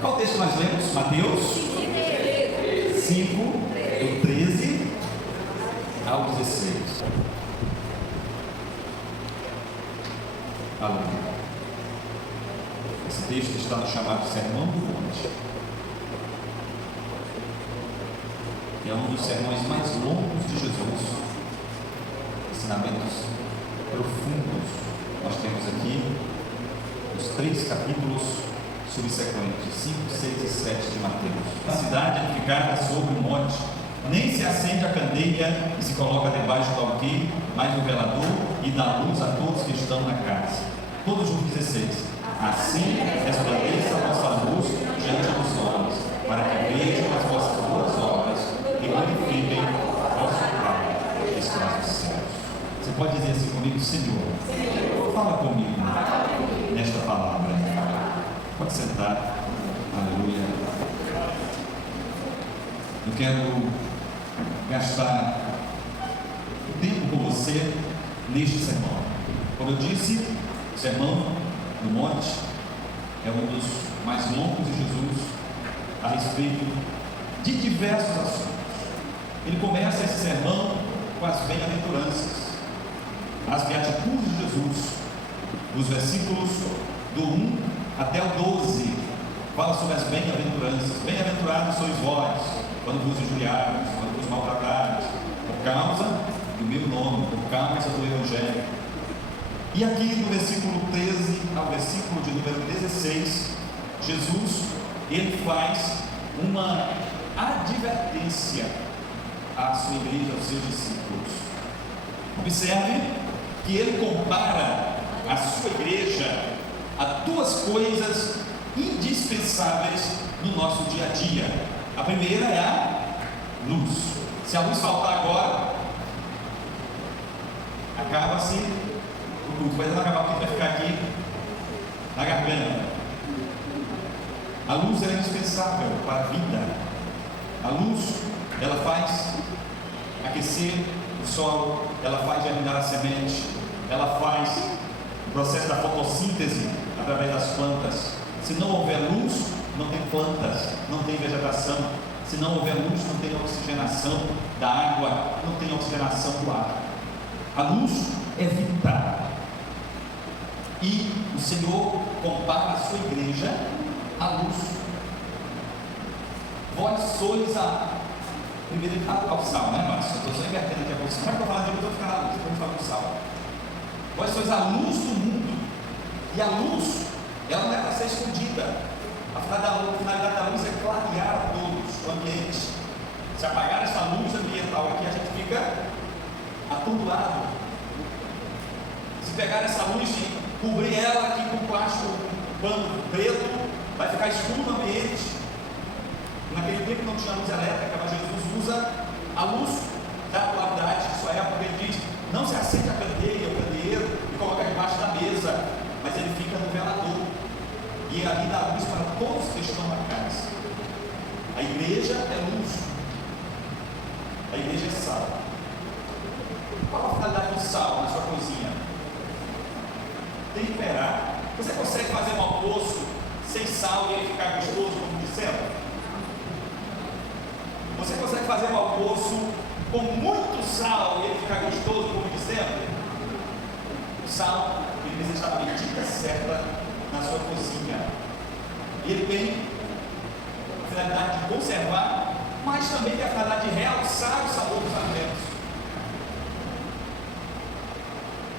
Qual texto nós lemos? Mateus 5, do 13 ao 16. Aleluia. Esse texto está no chamado Sermão do Monte, que é um dos sermões mais longos de Jesus. Ensinamentos profundos. Nós temos aqui os 3 capítulos subsequentes, 5, 6 e 7 de Mateus. A cidade edificada sobre um monte, nem se acende a candeia e se coloca debaixo do alqueire, mas no velador, e dá luz a todos que estão na casa. Todos juntos, 16. Assim resplandeça a vossa luz diante dos homens, para que vejam as vossas boas obras e glorifiquem vosso Pai que está nos céus. Você pode dizer assim comigo: Senhor, fala comigo nesta palavra. Pode sentar. Aleluia. Eu quero gastar tempo com você neste sermão. Como eu disse, o Sermão do Monte é um dos mais longos de Jesus a respeito de diversos assuntos. Ele começa esse sermão com as bem-aventuranças, as beatitudes de Jesus, os versículos do 1 até o 12, fala sobre as bem-aventuranças. Bem-aventurados sois vós, quando vos injuriarem, quando vos maltratarem, por causa do meu nome, por causa do Evangelho. E aqui no versículo 13 ao versículo de número 16, Jesus, ele faz uma advertência à sua igreja, aos seus discípulos. Observe que ele compara a sua igreja a 2 coisas indispensáveis no nosso dia a dia. A primeira é a luz. Se a luz faltar agora, acaba-se o culto. Vai acabar, porque vai ficar aqui na garganta. A luz é indispensável para a vida. A luz, ela faz aquecer o solo, ela faz germinar a semente, ela faz o processo da fotossíntese através das plantas. Se não houver luz, não tem plantas, não tem vegetação. Se não houver luz, não tem oxigenação da água, não tem oxigenação do ar. A luz é vital. E o Senhor compara a sua igreja à luz. Vós sois a... Primeiro ele fala ao sal, né, Márcio? Eu estou só invertendo aqui a posição. Como é que eu vou falar de luz? Eu vou ficar na luz, depois eu falo do sal. Vós sois a luz do mundo. E a luz, ela não é para ser escondida. A finalidade da luz é clarear a todos o ambiente. Se apagar essa luz ambiental aqui, a gente fica atordoado. Se pegar essa luz e cobrir ela aqui com plástico, um pano preto, vai ficar escuro no ambiente. Naquele tempo não tinha luz elétrica, mas Jesus usa a luz da atualidade de sua época. Ele diz: não se acende a candeia, o candeeiro, e coloca debaixo da mesa, mas ele fica no velador. E ali dá luz para todos que estão na casa. A igreja é luz. A igreja é sal. Qual a finalidade do sal na sua cozinha? Temperar. Você consegue fazer um almoço sem sal e ele ficar gostoso, como dissemos? Você consegue fazer um almoço com muito sal e ele ficar gostoso, como dissemos? O sal, ele precisa estar na medida certa na sua cozinha. Ele tem a finalidade de conservar, mas também tem a finalidade de realçar o sabor dos alimentos.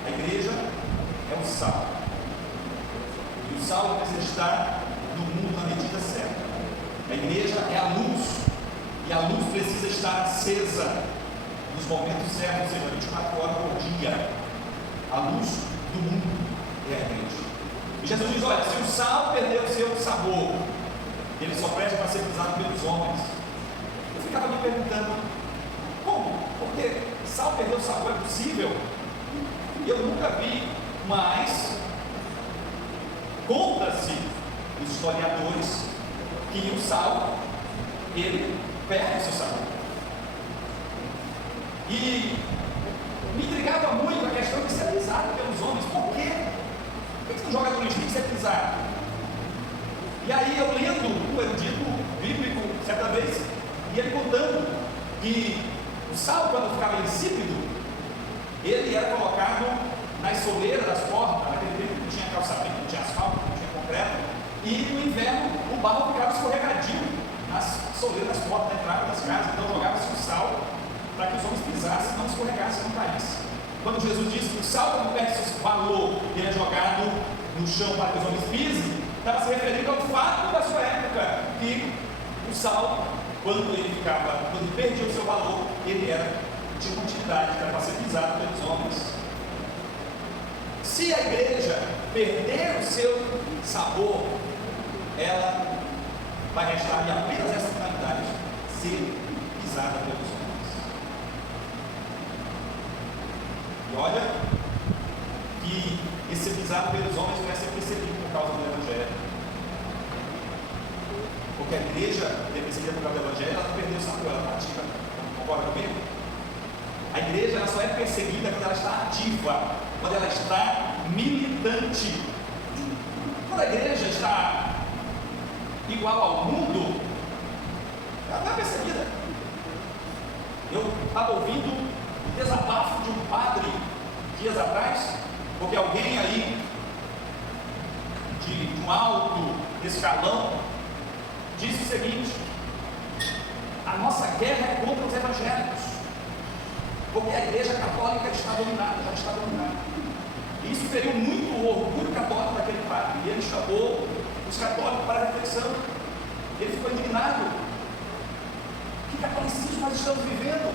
A igreja é o sal. E o sal precisa estar no mundo na medida certa. A igreja é a luz. E a luz precisa estar acesa nos momentos certos, ou seja, 24 horas por dia. A luz do mundo é a igreja. E Jesus diz: olha, se o sal perdeu o seu sabor, ele só presta para ser usado pelos homens. Eu ficava me perguntando: como? Porque sal perdeu o sabor, é possível? Eu nunca vi, mas conta-se os historiadores que o sal, ele perde o seu sabor. E me intrigava muito a questão de ser pisado pelos homens. Por quê? Por que você não joga no lixo? Tem que ser pisado. E aí eu lendo que o sal, quando ficava insípido, ele era colocado nas soleiras das portas. Naquele tempo não tinha calçamento, não tinha asfalto, não tinha concreto, e no inverno o barro ficava escorregadio nas soleiras das portas da entrada das casas. Então jogava-se o sal para que os homens pisassem, não escorregassem, não caíssem. Quando Jesus disse que o sal, quando perde seu valor, ele é jogado no chão para que os homens pisem, estava se referindo ao fato da sua época, que o sal, quando ele perdia o seu valor, ele tinha uma utilidade, era para ser pisado pelos homens. Se a igreja perder o seu sabor, ela vai restar-lhe apenas essa finalidade, ser pisada pelos homens. E olha que esse ser pisado pelos homens vai ser perseguido por causa do Evangelho. Porque a igreja é perseguida por causa do Evangelho, ela não perdeu o sabor, ela está ativa. Concorda comigo? A igreja ela só é perseguida quando ela está ativa, quando ela está militante. Quando a igreja está igual ao mundo, ela não é perseguida. Eu estava ouvindo o desabafo de um padre dias atrás, porque alguém aí de um alto escalão disse o seguinte: a nossa guerra é contra os evangélicos, porque a igreja católica está dominada, já está dominada. E isso feriu muito o orgulho católico daquele padre, e ele chamou os católicos para a reflexão. Ele ficou indignado. Que catolicismo nós estamos vivendo,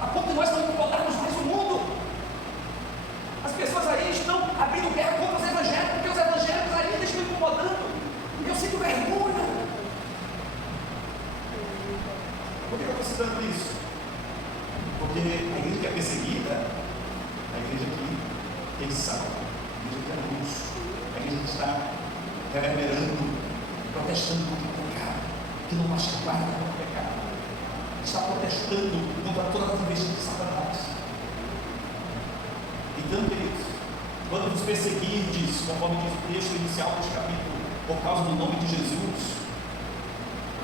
a ponto de nós não incomodarmos mais o mundo? As pessoas aí estão abrindo guerra contra os evangélicos, porque os evangélicos ainda estão incomodando. Eu sinto vergonha. Por que eu estou citando isso? Porque a igreja que é perseguida, a igreja que tem sal, a igreja que é luz, a igreja que está reverberando, protestando contra o pecado, que não mais guarda contra o pecado, está protestando contra todas as investidas de Satanás. Então, queridos, quando vos perseguirdes, conforme diz o texto inicial deste capítulo, por causa do nome de Jesus,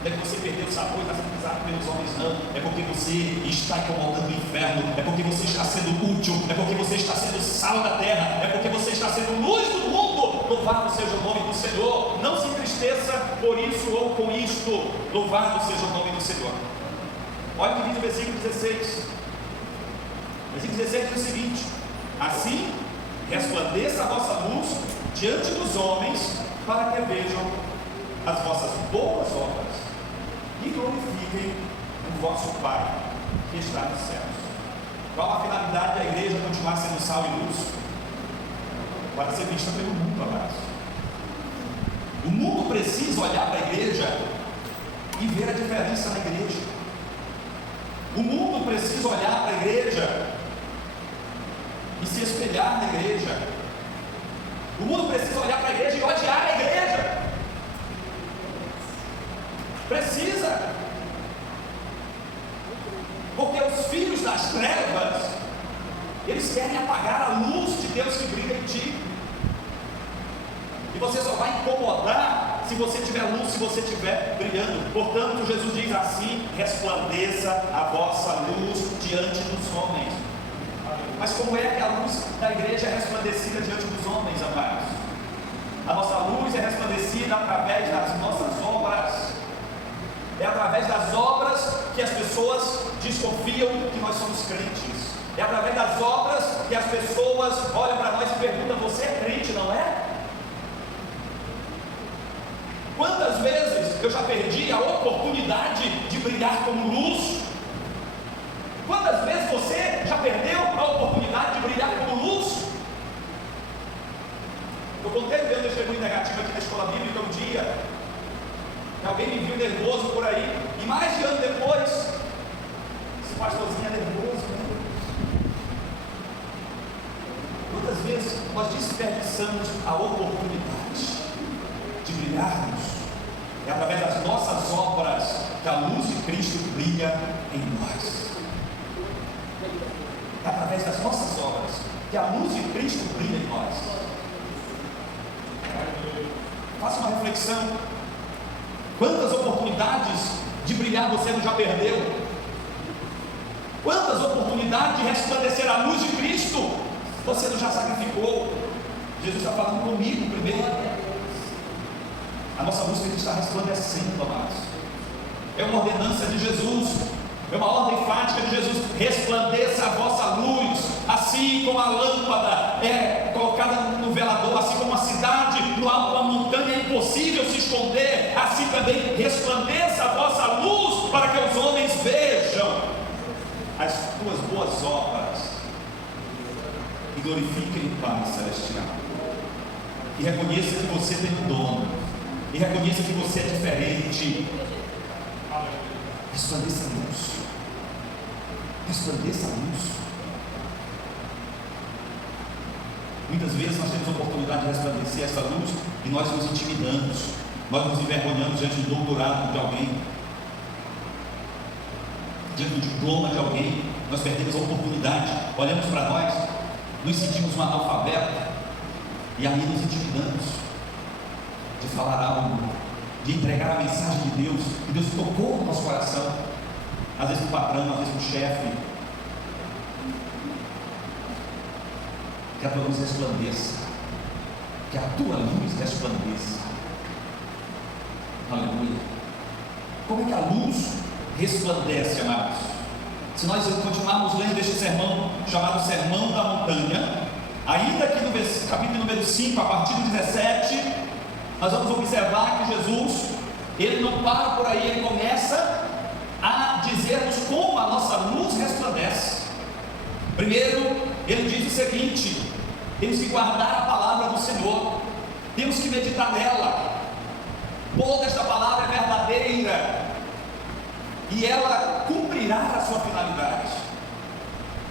não é que você perdeu o sabor e está sendo pisado pelos homens, não. É porque você está incomodando o inferno, é porque você está sendo útil, é porque você está sendo sal da terra, é porque você está sendo luz do mundo. Louvado seja o nome do Senhor. Não se entristeça por isso ou com isto. Louvado seja o nome do Senhor. Olha o que diz o versículo 16. O versículo 16 diz o seguinte: assim resplandeça a vossa luz diante dos homens, para que vejam as vossas boas obras e glorifiquem o vosso Pai que está nos céus. Qual a finalidade da igreja continuar sendo sal e luz? Para ser vista pelo mundo, amados. O mundo precisa olhar para a igreja e ver a diferença na igreja. O mundo precisa olhar para a igreja e se espelhar na igreja. O mundo precisa olhar para a igreja e odiar a igreja. Precisa. Porque os filhos das trevas, eles querem apagar a luz de Deus que brilha em ti. E você só vai incomodar se você tiver luz, se você estiver brilhando. Portanto, Jesus diz assim: resplandeça a vossa luz diante dos homens. Mas como é que a luz da igreja é resplandecida diante dos homens, amados? A nossa luz é resplandecida através das nossas obras. É através das obras que as pessoas desconfiam que nós somos crentes. É através das obras que as pessoas olham para nós e perguntam: você é crente, não é? Quantas vezes eu já perdi a oportunidade de brilhar como luz? Quantas vezes você já perdeu a oportunidade de brilhar como luz? Eu contei o meu testemunho negativo aqui na escola bíblica um dia. Alguém me viu nervoso por aí, e mais de ano depois, esse pastorzinho é nervoso, né? Quantas vezes nós desperdiçamos a oportunidade de brilharmos? É através das nossas obras que a luz de Cristo brilha em nós. É através das nossas obras que a luz de Cristo brilha em nós. Faça uma reflexão. Quantas oportunidades de brilhar você não já perdeu? Quantas oportunidades de resplandecer a luz de Cristo você não já sacrificou? Jesus está falando comigo primeiro. A nossa luz tem que estar resplandecendo, amados. É uma ordenança de Jesus, é uma ordem enfática de Jesus: resplandeça a vossa luz, assim como a lâmpada é colocada no velador, assim como a cidade no alto de uma montanha é impossível se esconder, assim também resplandeça a vossa luz, para que os homens vejam as tuas boas obras e glorifiquem o Pai Celestial, e reconheça que você tem um dono, e reconheça que você é diferente. Resplandeça a luz, resplandeça a luz. Muitas vezes nós temos a oportunidade de resplandecer essa luz e nós nos intimidamos, nós nos envergonhamos diante do doutorado de alguém, diante do diploma de alguém. Nós perdemos a oportunidade, olhamos para nós, nos sentimos um analfabeto e aí nos intimidamos de falar algo, de entregar a mensagem de Deus, que Deus tocou no nosso coração, às vezes para o patrão, às vezes para o chefe. Que a tua luz resplandeça, que a tua luz resplandeça. Aleluia. Como é que a luz resplandece, amados? Se nós continuarmos lendo este sermão, chamado Sermão da Montanha, ainda aqui no capítulo número 5, a partir do 17, nós vamos observar que Jesus, ele não para por aí, ele começa a dizer-nos como a nossa luz resplandece. Primeiro, ele diz o seguinte: temos que guardar a palavra do Senhor, temos que meditar nela. Toda esta palavra é verdadeira e ela cumprirá a sua finalidade.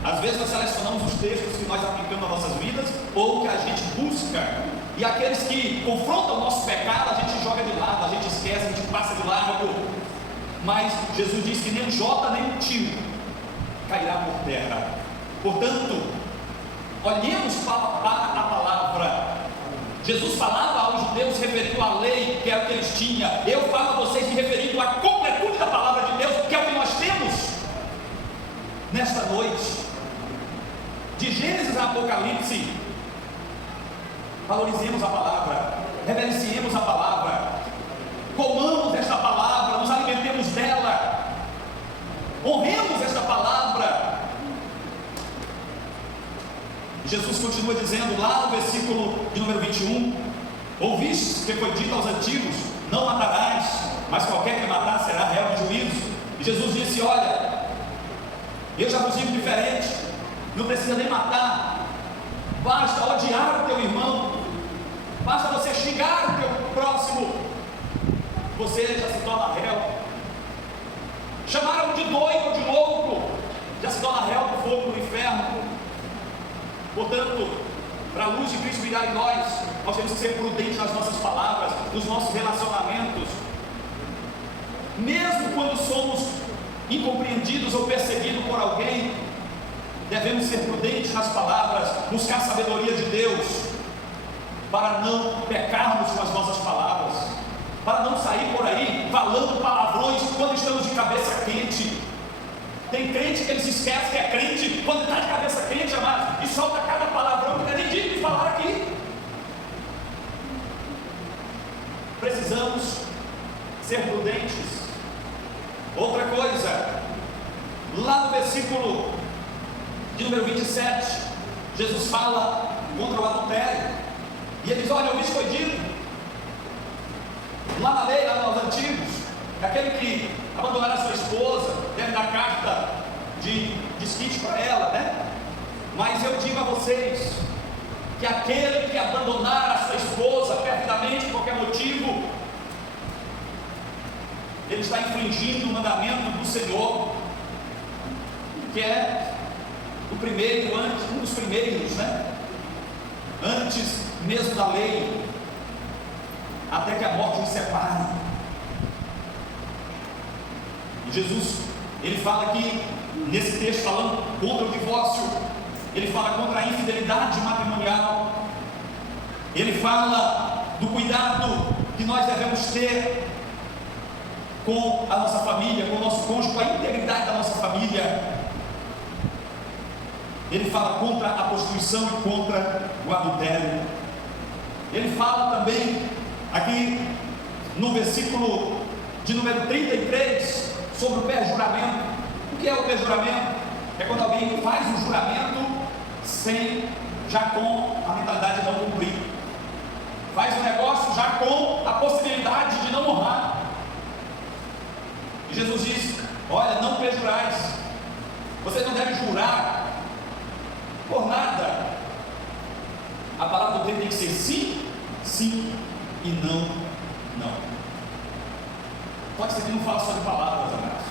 Às vezes nós selecionamos os textos que nós aplicamos nas nossas vidas, ou que a gente busca, e aqueles que confrontam o nosso pecado a gente joga de lado, a gente esquece, a gente passa de lado. Mas Jesus diz que nem um jota nem um tio cairá por terra. Portanto, olhemos para a palavra. Jesus falava aos judeus referindo à lei, que era o que eles tinham. Eu falo a vocês me referindo à completude da palavra de Deus, que é o que nós temos nesta noite. De Gênesis a Apocalipse, valorizemos a palavra, reverenciemos a palavra, comamos esta palavra, nos alimentemos dela, honremos esta palavra. Jesus continua dizendo lá no versículo de número 21: ouvistes que foi dito aos antigos: não matarás, mas qualquer que matar será réu de juízo. E Jesus disse: olha, eu já vos digo diferente, não precisa nem matar, basta odiar o teu irmão, basta você xingar o teu próximo, você já se torna réu. Chamaram de doido ou de louco, já se torna réu do fogo do inferno. Portanto, para a luz de Cristo brilhar em nós, nós temos que ser prudentes nas nossas palavras, nos nossos relacionamentos. Mesmo quando somos incompreendidos ou perseguidos por alguém, devemos ser prudentes nas palavras, buscar sabedoria de Deus, para não pecarmos com as nossas palavras, para não sair por aí falando palavrões quando estamos de cabeça quente. Tem crente que ele se esquece que é crente quando está de cabeça quente, amado, e solta cada palavrão que não é nem digno de falar aqui. Precisamos ser prudentes. Outra coisa, lá no versículo de número 27, Jesus fala contra o adultério, e ele diz: olha, o isso foi dito lá na lei, lá nos antigos, aquele que abandonar a sua esposa deve dar carta de desquite para ela, né? Mas eu digo a vocês que aquele que abandonar a sua esposa perdidamente por qualquer motivo, ele está infringindo o mandamento do Senhor, que é o primeiro, um dos primeiros, né? Antes mesmo da lei, até que a morte nos separe. Jesus, ele fala aqui, nesse texto, falando contra o divórcio, ele fala contra a infidelidade matrimonial, ele fala do cuidado que nós devemos ter com a nossa família, com o nosso cônjuge, com a integridade da nossa família. Ele fala contra a prostituição e contra o adultério. Ele fala também aqui no versículo de número 33 sobre o perjuramento. O que é o perjuramento? É quando alguém faz um juramento já com a mentalidade de não cumprir, faz um negócio já com a possibilidade de não honrar. E Jesus diz: olha, não perjurais, você não deve jurar por nada. A palavra do tempo tem que ser sim, sim e não, não. Pode ser que não fala só de palavras, amados.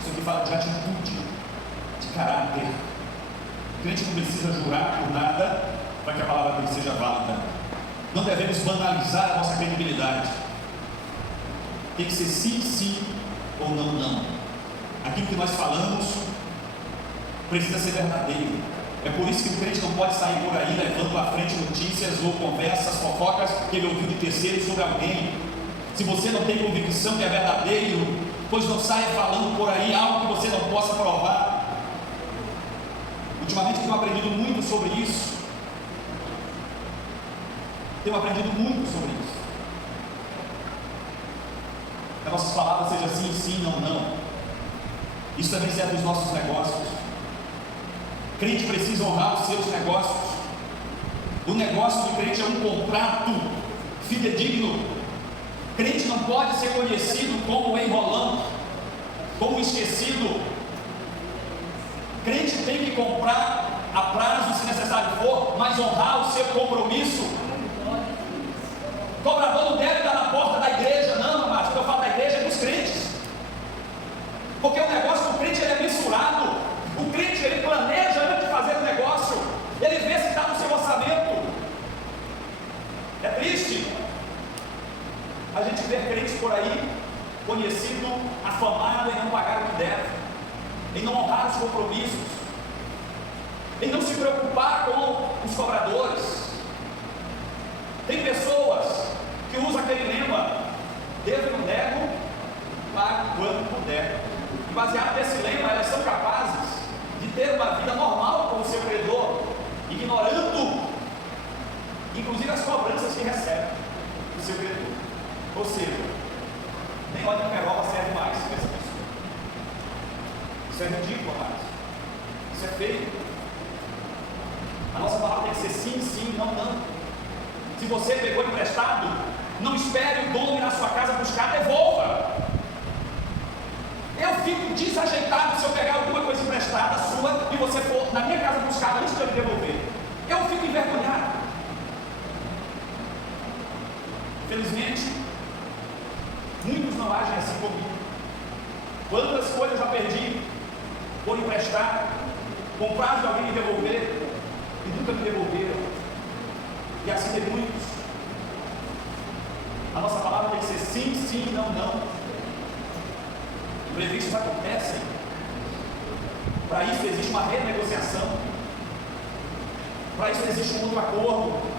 Isso aqui fala de atitude, de caráter. O crente não precisa jurar por nada para que a palavra dele seja válida. Não devemos banalizar a nossa credibilidade. Tem que ser sim, sim ou não, não. Aquilo que nós falamos precisa ser verdadeiro. É por isso que o crente não pode sair por aí levando à frente notícias ou conversas, fofocas que ele ouviu de terceiros sobre alguém. Se você não tem convicção que é verdadeiro, pois não saia falando por aí algo que você não possa provar. Ultimamente tenho aprendido muito sobre isso. Que nossas palavras sejam sim, sim, não, não. Isso também serve dos nossos negócios. Crente precisa honrar os seus negócios. O negócio do crente é um contrato fidedigno. Crente não pode ser conhecido como enrolão, como esquecido. Crente tem que comprar a prazo, se necessário for, mas honrar o seu compromisso. Cobrador não deve estar na porta da igreja, não, mas quando eu falo da igreja é dos crentes. Porque o negócio do crente ele é mensurado. O crente ele planeja antes de fazer o negócio. Ele vê se está no seu orçamento. É triste a gente ver crentes por aí, conhecido, afamado em não pagar o que deve, em não honrar os compromissos, em não se preocupar com os cobradores. Tem pessoas que usam aquele lema: devo e não nego, pago quando puder. E baseado nesse lema, elas são capazes de ter uma vida normal com o seu credor, ignorando inclusive as cobranças que recebe do seu credor. Ou seja, nem óleo de peroba serve mais para essa pessoa. Isso é ridículo, mais. Isso é feio. A nossa palavra tem que ser sim, sim, não, não. Se você pegou emprestado, não espere o dono ir na sua casa buscar, devolva. Eu fico desajeitado se eu pegar alguma coisa emprestada sua e você for na minha casa buscar antes de eu me devolver. Eu fico envergonhado. Infelizmente, muitos não agem assim comigo. Quantas coisas eu já perdi por emprestar, com prazo de alguém me devolver e nunca me devolveram. E assim tem muitos. A nossa palavra tem que ser sim, sim, não, não. Imprevistos acontecem. Para isso existe uma renegociação. Para isso existe um outro acordo.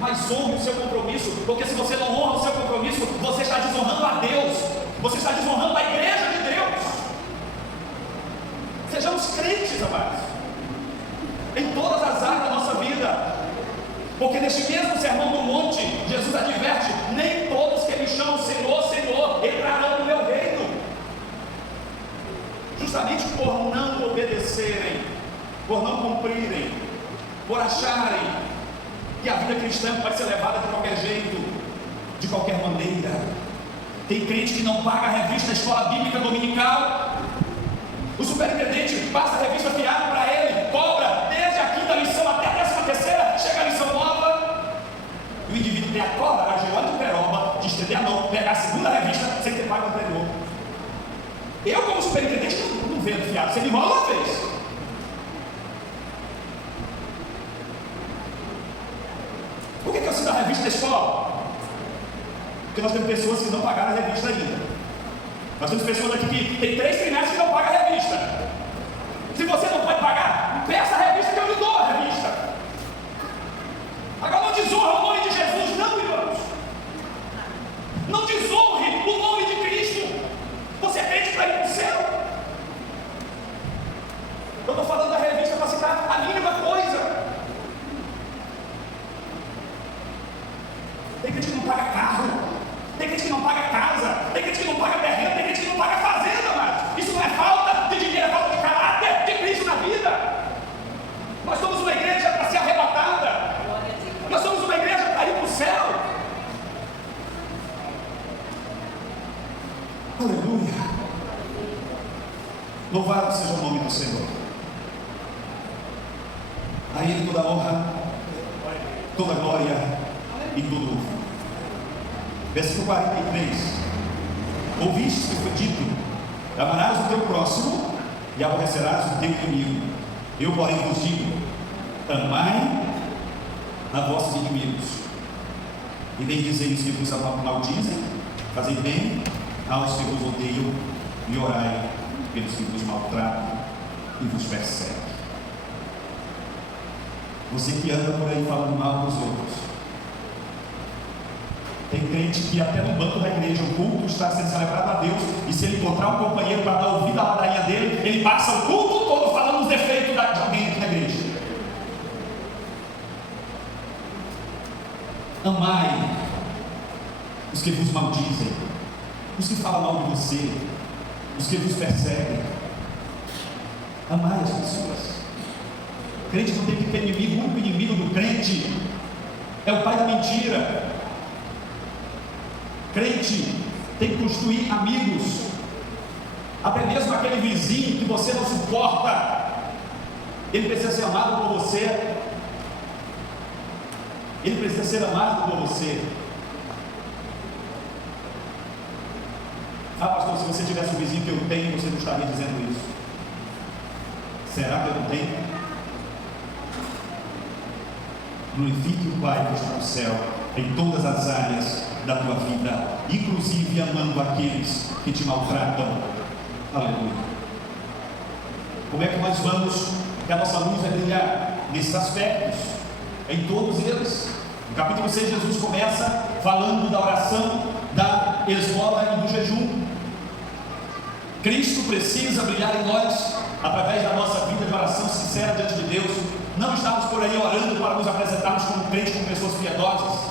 Mas honre o seu compromisso, porque se você não honra o seu compromisso, você está desonrando a Deus, você está desonrando a igreja de Deus. Sejamos crentes, amados, em todas as áreas da nossa vida, porque neste mesmo sermão do monte, Jesus adverte: nem todos que me chamam Senhor, Senhor, entrarão no meu reino. Justamente por não obedecerem, por não cumprirem, por acharem que a vida cristã pode ser levada de qualquer jeito, de qualquer maneira. Tem crente que não paga a revista da escola bíblica dominical. O superintendente passa a revista fiada para ele, cobra desde a quinta lição até a 13ª, chega a lição nova. E o indivíduo tem a coragem, olha de peroba, de estender a mão, pegar a segunda revista sem ter pago o anterior. Eu, como superintendente, não vendo fiado. Você me enrola uma vez. Por que eu cito a revista da escola? Porque nós temos pessoas que não pagaram a revista ainda. Nós temos pessoas aqui que tem 3 trimestres que não pagam a revista. Se você não pode pagar, peça a revista que eu lhe dou a revista. Agora não desonra o nome de Jesus, não, irmãos. Não desonre o nome de Cristo. Você é crente para ir para o céu. Eu estou falando da revista para citar tem crente que não paga terreno, tem crente que não paga fazenda, mas isso não é falta de dinheiro, é falta de caráter de Cristo na vida. Nós somos uma igreja para ser arrebatada, nós somos uma igreja para ir para o céu. Aleluia. Louvado seja o nome do Senhor. A Ele toda honra, toda glória e todo louvor. Versículo 43. Ouviste que foi dito: amarás o teu próximo e aborrecerás o teu inimigo. Eu, porém, vos digo: amai a vossos inimigos e bendizei os que vos maldizem, fazei bem aos que vos odeiam e orai pelos que vos maltratam e vos perseguem. Você que anda por aí falando mal dos outros, tem crente que até no banco da igreja o culto está sendo celebrado a Deus, e se ele encontrar um companheiro para dar ouvido à ladainha dele, ele passa o culto todo falando os defeitos de alguém aqui na igreja. Amai os que vos maldizem, os que falam mal de você, os que vos perseguem. Amai as pessoas. O crente não tem que ter inimigo. O único inimigo do crente é o pai da mentira. Crente tem que construir amigos, até mesmo aquele vizinho que você não suporta, ele precisa ser amado por você. Ele precisa ser amado por você. Ah, pastor, se você tivesse um vizinho que eu tenho, você não estaria dizendo isso. Será que eu não tenho? Glorifique o Pai que está no céu em todas as áreas da tua vida, inclusive amando aqueles que te maltratam. Aleluia. Como é que nós vamos, que a nossa luz vai brilhar nesses aspectos? Em todos eles. No capítulo 6, Jesus começa falando da oração, da esmola e do jejum. Cristo precisa brilhar em nós através da nossa vida de oração sincera diante de Deus. Não estamos por aí orando para nos apresentarmos como crentes, como pessoas piedosas,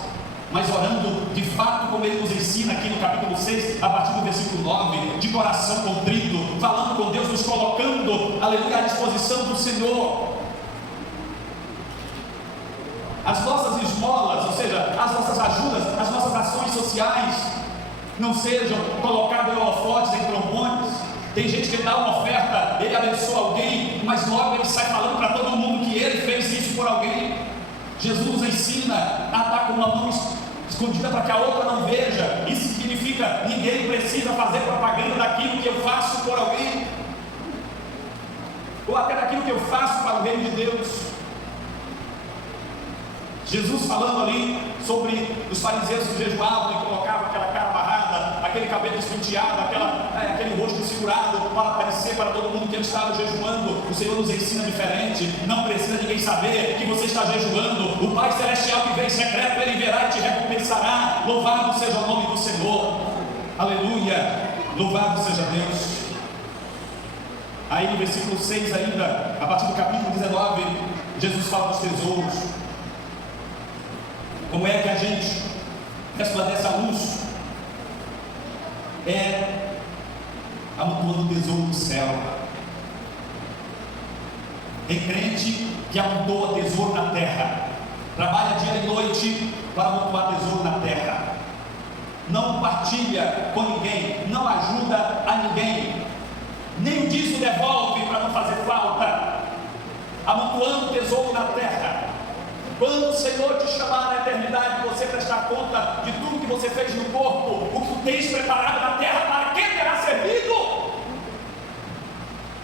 mas orando de fato como Ele nos ensina aqui no capítulo 6, a partir do versículo 9, de coração contrito, falando com Deus, nos colocando, aleluia, à disposição do Senhor. As nossas esmolas, ou seja, as nossas ajudas, as nossas ações sociais, não sejam colocadas em holofotes, em trombones. Tem gente que dá uma oferta, ele abençoa alguém, mas logo ele sai falando para todo mundo que ele fez isso por alguém. Jesus nos ensina a estar com uma mão escondida para que a outra não veja. Isso significa: ninguém precisa fazer propaganda daquilo que eu faço por alguém, ou até daquilo que eu faço para o reino de Deus. Jesus falando ali sobre os fariseus que jejuavam e colocavam aquela cara amarrada, aquele cabelo espenteado, aquele rosto desfigurado, para parecer para todo mundo que ele estava jejuando. O Senhor nos ensina diferente. Não precisa ninguém saber que você está jejuando. O Pai Celestial que vem em secreto, Ele verá e te recompensará. Louvado seja o nome do Senhor. Aleluia. Louvado seja Deus. Aí no versículo 6 ainda, a partir do capítulo 19, Jesus fala dos tesouros. Como é que a gente resplandece a luz? É amontoando o tesouro do céu. Tem crente que amontoa tesouro na terra, trabalha dia e noite para amontoar tesouro na terra, não partilha com ninguém, não ajuda a ninguém, nem o dízimo devolve para não fazer falta, amontoando tesouro na terra. Quando o Senhor te chamar na eternidade, você prestar conta de tudo que você fez no corpo, o que tu tens preparado na terra, para quem terá servido?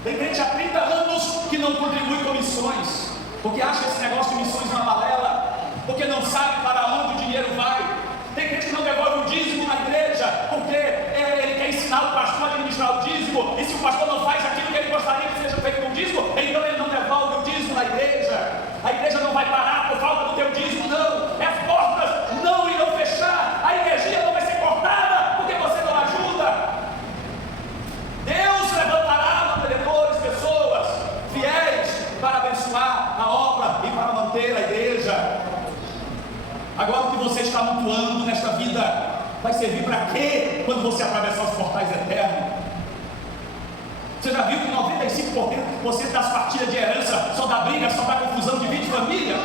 Tem gente há 30 anos que não contribui com missões, porque acha esse negócio de missões uma balela, porque não sabe para onde o dinheiro vai. Tem gente que não devolve o dízimo na igreja, porque ele quer ensinar o pastor a administrar o dízimo, e se o pastor não faz aquilo que ele gostaria que seja feito com o dízimo, então ele não devolve o dízimo na igreja. A igreja não vai parar por falta do teu dízimo, não. As portas não irão fechar, a energia não vai ser cortada porque você não ajuda. Deus levantará mantenedores, pessoas fiéis para abençoar a obra e para manter a igreja. Agora, o que você está amontoando nesta vida vai servir para quê? morrer quando você atravessar os portais eternos. Você já viu que 95% das partilhas de herança só dá briga, só dá confusão, divide família?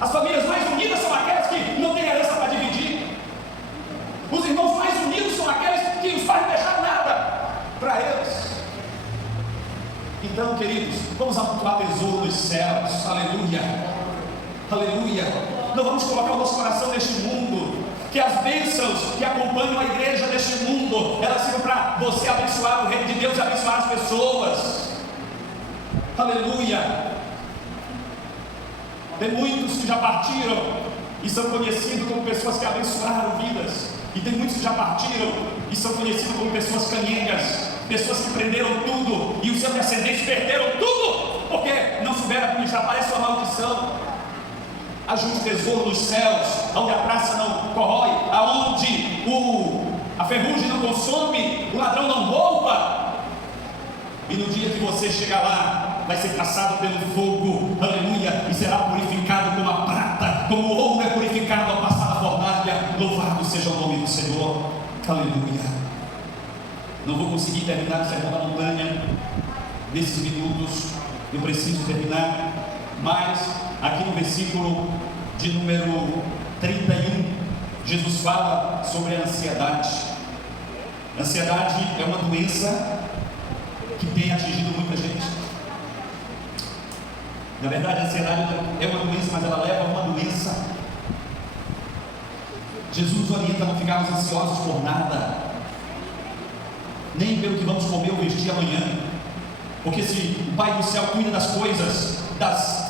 As famílias mais unidas são aquelas que não têm herança para dividir. Os irmãos mais unidos são aqueles que os pais não deixaram nada para eles. Então, queridos, vamos amontoar tesouro nos céus. Aleluia, aleluia. Não vamos colocar o nosso coração neste mundo. Que as bênçãos que acompanham a igreja deste mundo, elas sirvam para você abençoar o reino de Deus e abençoar as pessoas. Aleluia. Tem muitos que já partiram e são conhecidos como pessoas que abençoaram vidas. E tem muitos que já partiram e são conhecidos como pessoas caningas, pessoas que prenderam tudo e os seus descendentes perderam tudo porque não souberam administrar. Parece uma maldição. Ajunte tesouro nos céus, onde a praça não corrói, aonde a ferrugem não consome, o ladrão não rouba. E no dia que você chegar lá, vai ser passado pelo fogo, aleluia, e será purificado como a prata, como o ouro é purificado ao passar na fornalha. Louvado seja o nome do Senhor, aleluia. Não vou conseguir terminar o sermão da montanha nesses minutos, eu preciso terminar, mas aqui no versículo de número 31, Jesus fala sobre a ansiedade. A ansiedade é uma doença que tem atingido muita gente. Na verdade, a ansiedade é uma doença, mas ela leva a uma doença. Jesus nos orienta a não ficarmos ansiosos por nada, nem pelo que vamos comer ou vestir amanhã, porque se o Pai do céu cuida das coisas,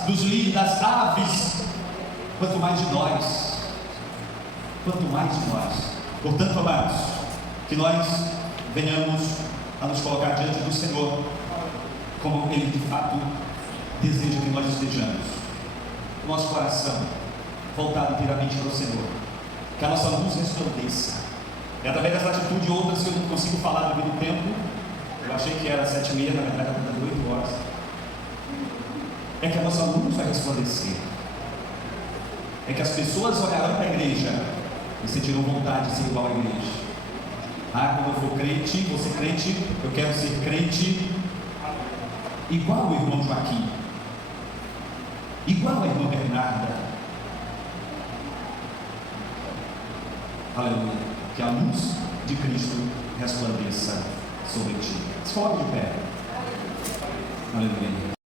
dos lírios, das aves, quanto mais de nós. Portanto, amados, que nós venhamos a nos colocar diante do Senhor como Ele de fato deseja que nós estejamos, o nosso coração voltado inteiramente para o Senhor, que a nossa luz resplandeça. E através dessa atitude, outras que eu não consigo falar devido ao tempo, eu achei que era 7h30, na verdade era 8 horas, é que a nossa luz vai resplandecer, é que as pessoas olharão para a igreja e sentirão vontade de ser igual à igreja. Quando eu for crente, vou ser crente, eu quero ser crente igual o irmão Joaquim, igual a irmã Bernarda. Aleluia. Que a luz de Cristo resplandeça sobre ti. Se coloque de pé. Aleluia.